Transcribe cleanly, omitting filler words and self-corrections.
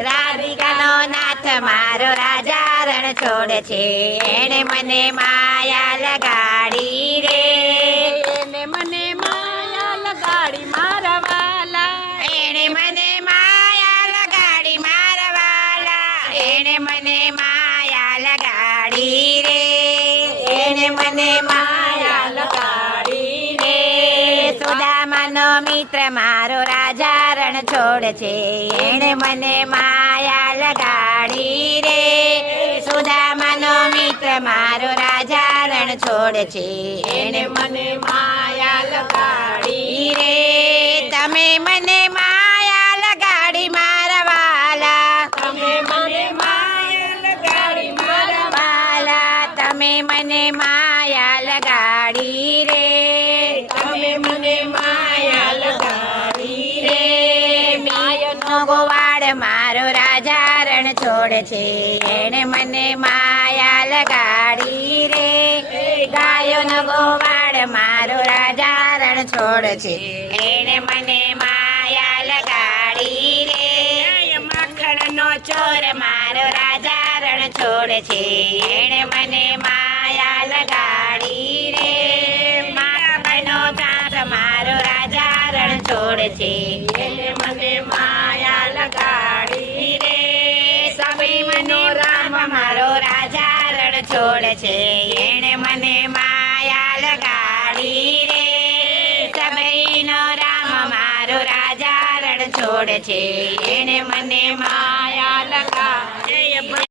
રાધિકાનો નાથ મારો રાજા રણ છોડ છે, એણે મને માયા લગાડી રે, એને મને માયા લગાડી મારા વાલા, એણે મને માયા લગાડી મારા વાલા, એણે મને માયા લગાડી રે, એણે મને માયા લગાડી રે. સુદામાનો મિત્ર મારો રાજા રણ છોડ છે, એણે મને માયા લગાડી રે, સુદામાનો મિત્ર મારો રાજા રણ છોડ છે, એણે મને માયા લગાડી રે. તમે મને માયા લગાડી મારા વાલા, તમે મને માયા લગાડી મારા વાલા, તમે મને માયા લગાડી રે, તમે મને માયા લગાડી રે. ગાયોનો ગોવાળ મારો રાજા રણ છોડ છે, એણે મને માયા લગાડી રે, ગાયોનો ગોવાળ મારો રાજા રણ છોડ છે, એણે મને માયા લગાડી રે. માખણનો ચોર મારો રાજા રણ છોડ છે, એણે મને માયા લગાડી રે, માખણનો ચાંદ મારો રાજા રણ છોડ છે, એને મને માયા લગાડી રે. સમયનો રામ મારો રાજા રણ છોડ છે, એણે મને માયા લગાડી રે, સમયનો રામ મારો રાજા રણ છોડ છે, એણે મને માયા લગાડી